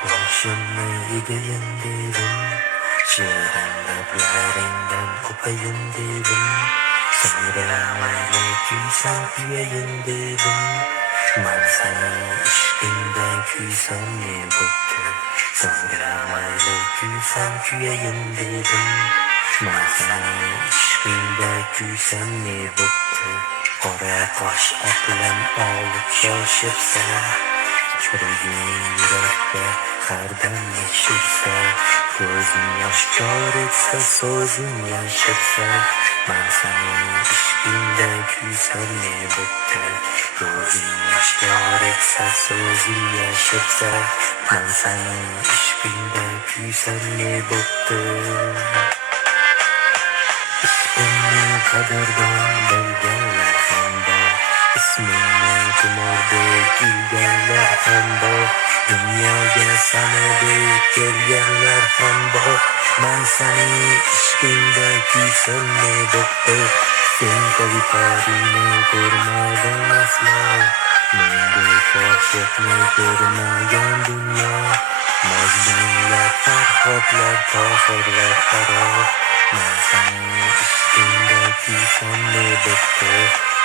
boshimni egayin dedim, shirin lablaringdan o'payin dedim, so'ngra mayli kuysam kuyayin dedim. Man sening ishqingdan kuysam ne bo'pti, so'ngra mayli kuysam kuyayin dedim. Man sening ishqingdan kuysam ne bo'pti, qora qosh oqlam olib shoshibsa, kipriging yurakka qardam yashirsa, ko'zing yosh ko'riksa, so'zing yashirsa, man sening ishqingdan kuysam ne bo'pti, ko'zing yosh ko'riksa, so'zing yashirsa, man sening ishqingdan kuysam ne bo'pti. Ismimni qadrdon bilganlar ham bor, ismimni tumordek kulganlar ham bor, dunyoga sanadek kelganlar ham bor. Man sening ishqingdan kuysam ne bo'pti, sen kabi porini ko'rmadim aslo, mendek oshiqni ko'rmagan dunyo. Majnunlar, Farhodlar, Tohirlar aro, man sening ishqingdan kuysam ne bo'pti,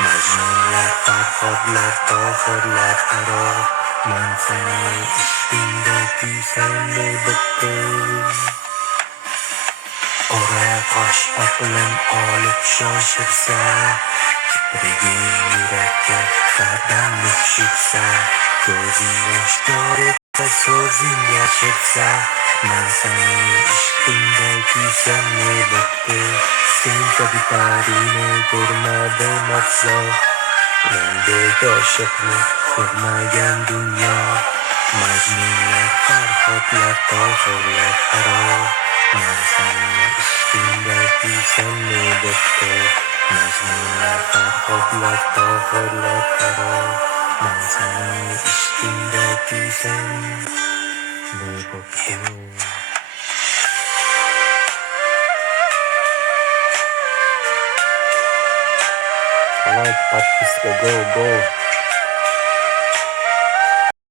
Majnunlar, Farhodlar, Tohirlar aro, man sening ishqingdan kuysam ne bo'pti. Qora qosh oqlam olib shoshirsa, kipriging yurakka qardam yashirsa, ko'zing yosh ko'riksa, so'zing yashirsa, man sening ishqingdan kuysam ne bo'pti, sen kabi porini ko'rmadim aslo, mendek oshiqni ko'rmagan dunyo. Majnunlar, Farhodlar, Tohirlar aro, man sening ishqingdan kuysam ne bo'pti, Majnunlar, Farhodlar, Tohirlar aro, man sening ishqingdan kuysam ne bo'pti. Like, подписка, go.